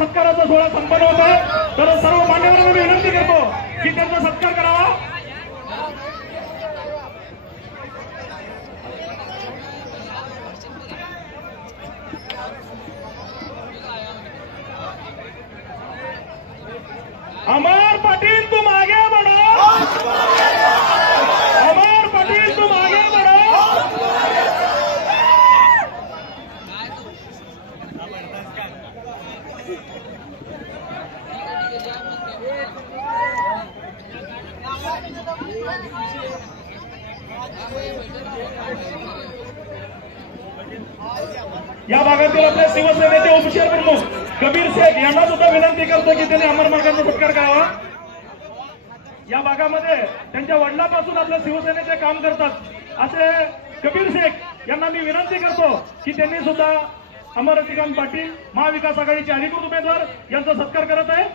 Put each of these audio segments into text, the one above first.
सत्काराचा सोहळा संपन्न होत आहे, तर सर्व मान्यवरांना विनंती करतो की त्यांचा सत्कार करावा। अमर पाटील तुम आगे बढ़ो, अमर पाटील तुम आगे बढ़ो। या भागातील आपल्या शिवसेनेचे उपशहर प्रमुख कबीर शेख यांना सुद्धा विनंती करतो की त्यांनी अमर मार्गाचा सत्कार करावा। या भागामध्ये त्यांच्या वडिलांपासून आपल्या शिवसेनेचे काम करतात असे कबीर शेख यांना मी विनंती करतो की त्यांनी सुद्धा अमर रतिकांत पाटील महाविकास आघाडीचे अधिकृत उमेदवार यांचा सत्कार करत आहे।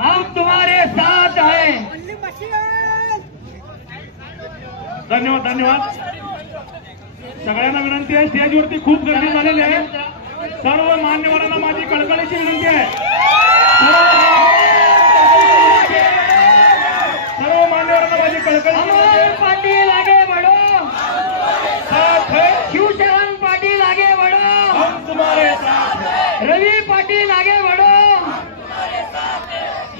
हम तुम्हारे साथ हैं। धन्यवाद धन्यवाद। सगळ्यांना विनंती आहे, स्टेजवरती खूप गर्दी झालेली आहे, सर्व मान्यवरांना माझी कळकळीची विनंती आहे, सर्व मान्यवरांना माझी कळकळीची विनंती आहे। पाटील आगे बढ़ो, साथ है शिवशरण पाटील आगे बढ़ो, हम तुम्हारे साथ हैं। रवी पाटील आगे बढ़ो।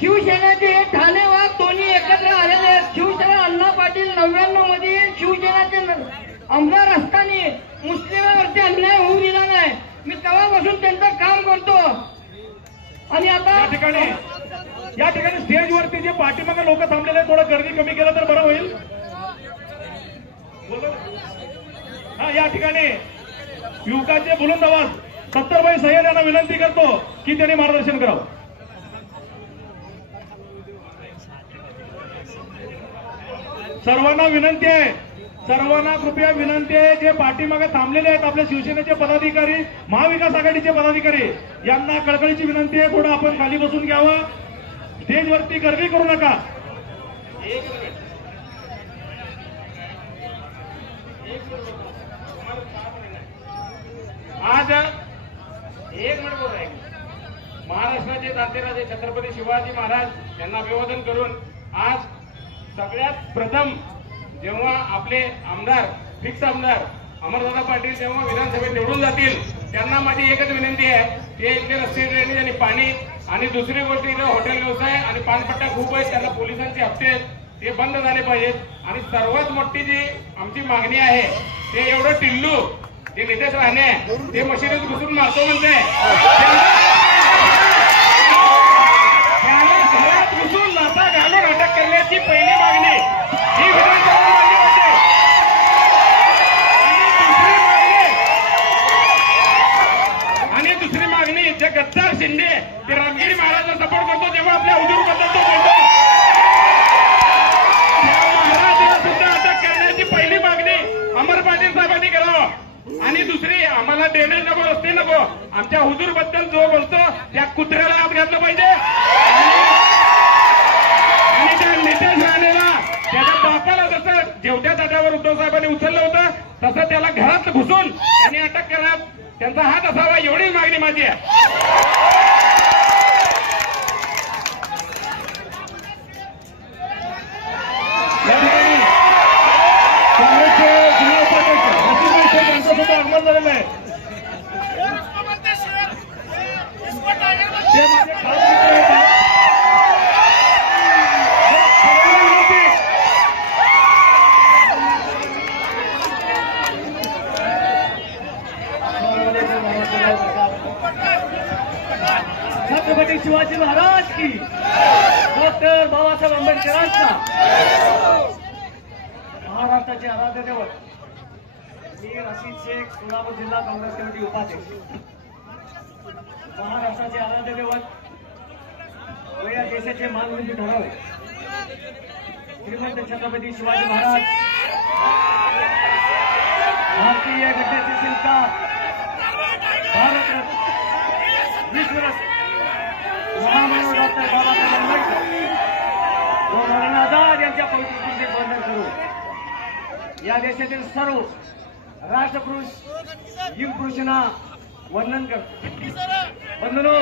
शिवसेनेचे हे ठाणे वाघ दोन्ही एकत्र आलेले आहेत। शिवसेना अण्णा पाटील 99 मध्ये शिवसेनेचे आमदार असताना मुस्लिमांवरती अन्याय होऊ दिला नाही, मी तेव्हापासून त्यांचं काम करतो। आणि आता या ठिकाणी स्टेजवरती जे पाठीमागे लोक थांबलेले आहेत, थोडं गर्दी कमी केलं तर बरं होईल। हा, या ठिकाणी युवकाचे बुलंद आवाज सत्तरभाई सय्यद यांना विनंती करतो की त्यांनी मार्गदर्शन करावं। सर्वांना विनंती आहे, सर्वांना कृपया विनंती आहे, जे पाठीमागे थांबलेले आहेत आपल्या शिवसेनेचे पदाधिकारी, महाविकास आघाडीचे पदाधिकारी, यांना कळकळीची विनंती आहे, थोडं आपण खाली बसून घ्यावं, स्टेजवरती गर्दी करू नका। आज एक मिनिट बोल आहे, महाराष्ट्राचे तातेराजे छत्रपती शिवाजी महाराज यांना अभिवादन करून आज सगळ्यात प्रथम जेव्हा आपले आमदार फिक्स आमदार अमरदादा पाटील जेव्हा विधानसभेत निवडून जातील, त्यांना माझी एकच विनंती आहे, ते इथले रस्ते ड्रेनेज आणि पाणी, आणि दुसरी गोष्ट इथे हॉटेल व्यवसाय आणि पानपट्टा खूप आहेत, त्यांना पोलिसांचे हप्ते आहेत, ते बंद झाले पाहिजेत। आणि सर्वात मोठी जी आमची मागणी आहे ते एवढं टिल्लू ते नितेश राणे ते मशिदीत घुसून मारतो म्हणते, त्याला घरात घुसून लाथा घालून अटक करण्याची पहिली मागणी ही विधानसभा मान्य होते। आणि दुसरी मागणी जे गद्दार शिंदे ते रामगिरी महाराजांना सपोर्ट करतो, जेव्हा आपल्या हुजूरबद्दल तो बोलतो, त्या महाराजांना सुद्धा अटक करण्याची पहिली मागणी आणि दुसरी आम्हाला ड्रेनेज नको, रस्ते नको, आमच्या हुजूर बद्दल जो बोलतो त्या कुत्र्याला आत घातलं पाहिजे आणि त्या नितेश राणेला त्याच्या बापाला जसं जेवत्या ताटावर उद्धव साहेबांनी उचललं होतं तसं त्याला घरात घुसून त्यांनी अटक करण्यात त्यांचा हात असावा एवढीच मागणी माझी आहे. काँग्रेसचे जिल्हा उपाध्यक्ष नसीम शेख यांच्यासुद्धा आगमन झालेलं आहे. ते माझे खास मित्र आहेत. छत्रपती शिवाजी महाराज की, डॉक्टर बाबासाहेब आंबेडकरांचा, महाराष्ट्राचे आराध्य दैवत मी रशीद शेख, सोलापूर जिल्हा काँग्रेस कमिटी उपाध्यक्ष. महाराष्ट्राचे आराध्य दैवत व या देशाचे मानवंत ठरावे श्रीमंत छत्रपती शिवाजी महाराज, भारतीय घटनेचे शिल्पकार, भारतरत्न, विश्वरत्न महामानव डॉक्टर बाबासाहेब आंबेडकर व मौलाना आझाद यांच्या पवित्र स्मृतीचे वंदन करू. या देशातील सर्व राष्ट्रपुरुष युग पुरुषांना वंदन करतो. बंधुनो,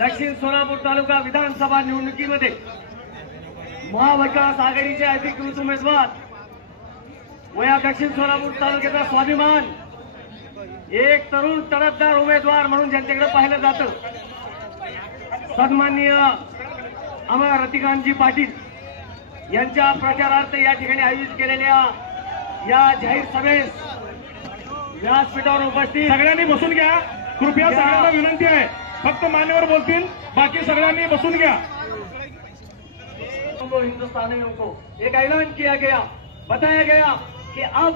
दक्षिण सोलापूर तालुका विधानसभा निवडणुकीमध्ये महाविकास आघाडीचे अधिकृत उमेदवार व या दक्षिण सोलापूर तालुक्याचा स्वाभिमान, एक तरुण तडफदार उमेदवार म्हणून ज्यांच्याकडे पाहिलं जातं, सन्माननीय अमर रतिकांतजी पाटील यांच्या प्रचारार्थ या ठिकाणी आयोजित केलेल्या या जाहीर सभेस व्यासपीठावर उपस्थित सगळ्यांनी बसून घ्या, कृपया सगळ्यांना विनंती आहे. फक्त मान्यवर बोलतील, बाकी सगळ्यांनी बसून घ्या. हिंदुस्तानियों को एक ऐलान किया गया, बताया गया कि अब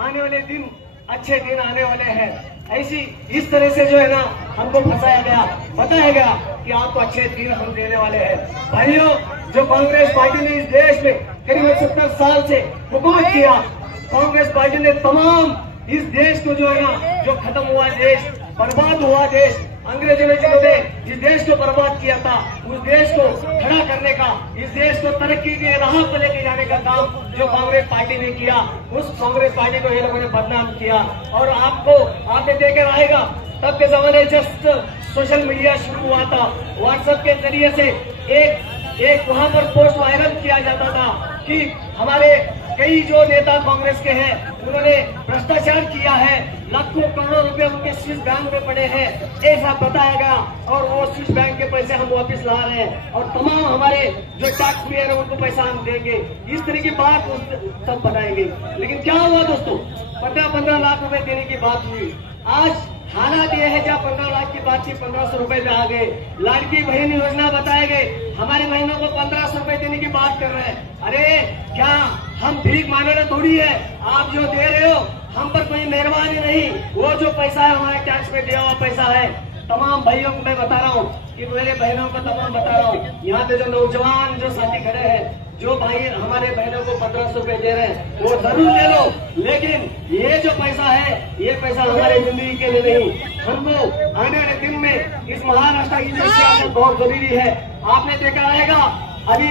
आने वाले दिन अच्छे दिन आने वाले हैं. ऐसी इस तरह से जो है ना हमको फंसाया गया, बताया गया कि आपको अच्छे दिन हम देने वाले हैं. भाइयों, जो कांग्रेस पार्टी ने इस देश में करीब 70 साल से हुकूमत किया, कांग्रेस पार्टी ने तमाम इस देश को जो है ना, जो खत्म हुआ देश, बर्बाद हुआ देश, अंग्रेजों ने जिस देश को बर्बाद किया था, उस देश को खड़ा करने का, इस देश को तरक्की की राह पर लेके जाने का काम जो कांग्रेस पार्टी ने किया, उस कांग्रेस पार्टी को ये लोगों ने बदनाम किया. और आपने देखा रहेगा, तब के जमाने जब सोशल मीडिया शुरू हुआ था, व्हाट्सएप के जरिए से एक वहां पर पोस्ट वायरल किया जाता था कि हमारे कई जो नेता कांग्रेस के हैं उन्होंने भ्रष्टाचार किया है, लाखों करोड़ों रुपए उनके स्विस बैंक में पड़े हैं, ऐसा बताया गया. और वो स्विस बैंक के पैसे हम वापस ला रहे हैं और तमाम हमारे जो टैक्स पेयर है उनको पैसा हम देंगे, इस तरह की बात सब बताएंगे. लेकिन क्या हुआ दोस्तों, 15-15 लाख रुपए देने की बात हुई. आज हालात ये है, जहाँ 15 लाख की बात थी 1500 रुपए में आ गए. लाड़की बहन योजना बताए गए, हमारे बहनों को 1500 रुपए देने की बात कर रहे हैं. अरे क्या हम भीख मांगना थोड़ी है, आप जो दे रहे हो हम पर कोई मेहरबानी नहीं, वो जो पैसा है हमारे टैक्स में दिया हुआ पैसा है. तमाम भाइयों को मैं बता रहा हूँ कि मेरे बहनों को तमाम बता रहा हूँ, यहाँ पे जो नौजवान जो साथी खड़े हैं, जो भाई हमारे बहनों को 1500 रुपए दे रहे हैं, वो जरूर ले लो, लेकिन ये जो पैसा है ये पैसा हमारे जिंदगी के लिए नहीं. हमको आने वाले दिन में इस महाराष्ट्र की जो बहुत जरूरी है. आपने देखा रहेगा, अभी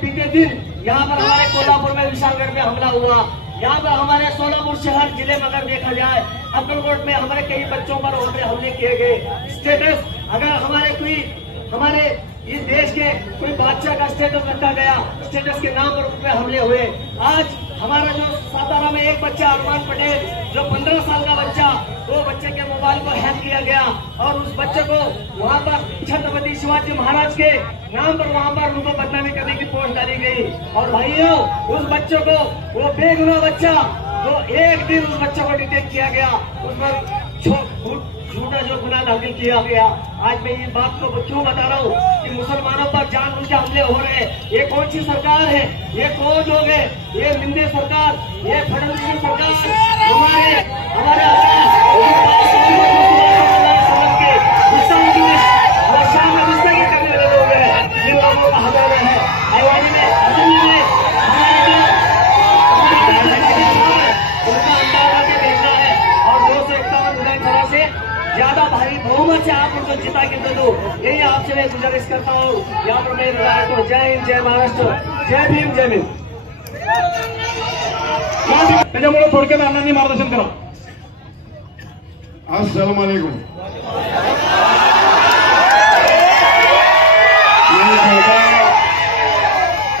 बीते दिन यहाँ पर हमारे कोल्हापुर में विशालगढ़ में हमला हुआ. यहाँ पर हमारे सोलापुर शहर जिले में अगर देखा जाए, अक्कलकोट में हमारे कई बच्चों पर वहाँ पे हमले किए गए. स्टेटस अगर हमारे इस देश के कोई बादशाह का स्टेटस रखा गया, स्टेटस के नाम पर हमले हुए. आज हमारा जो सातारा में एक बच्चा अरमान पटेल, जो 15 साल का बच्चा, वो बच्चे के मोबाइल को हैक किया गया और उस बच्चे को वहाँ पर छत्रपति शिवाजी महाराज के नाम पर वहाँ पर उनको बदनामी करने की पोस्ट डाली गई. और भाइयों, उस बच्चों को, वो बेगुनाह बच्चा, तो एक दिन उस बच्चे को डिटेक्ट किया गया, उस पर झूठा जो गुनाह दाखिल किया गया. आज मैं ये बात को क्यों बता रहा हूँ कि मुसलमानों पर जानबूझ के हमले हो रहे हैं. ये कौन सी सरकार है, ये कौन लोग है, ये मिंदे सरकार, ये फडणवीस की सरकार, हमारे शान में गुस्ताखी करने वाले लोग हैं, जिन लोगों का हमें है. आईवाड़ी में हमारे उनका अंदाजा के देखना ज्यादा भारी बहुमत से आप उनको जिता के दे दो, यही आपसे मैं गुजारिश करता हूँ। यहाँ पर मैं तो जय हिंद, जय महाराष्ट्र, जय भीम, जय भीम। त्याच्यामुळे थोडक्यात अण्णांनी मार्गदर्शन करा. अस्सलाम वालेकुम.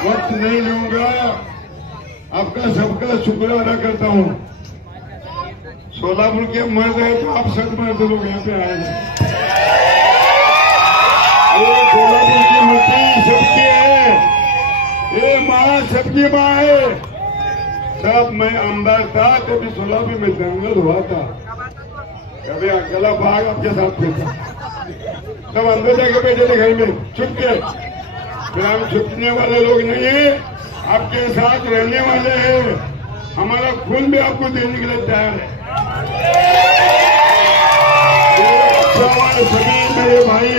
वक्त नहीं लूंगा, आपका सबका शुक्र अदा करता हूँ. सोलापुर के मर्द है तो आप सब मर्द लोग यहाँ पे आए हैं. ये सोलापुर की मिट्टी सबकी है, ये माँ सबकी माँ है. सब मैं आमदार था तभी सोलापुर में दंगल हुआ था, कभी अकेला भाग आपके साथ था. सब अंदर जाके बैठे थे घर में छुप के. फिर हम छुपने वाले लोग नहीं है, आपके साथ रहने वाले हैं. हमारा खून भी आपको देने के लिए तैयार है. सभी मेरे भाई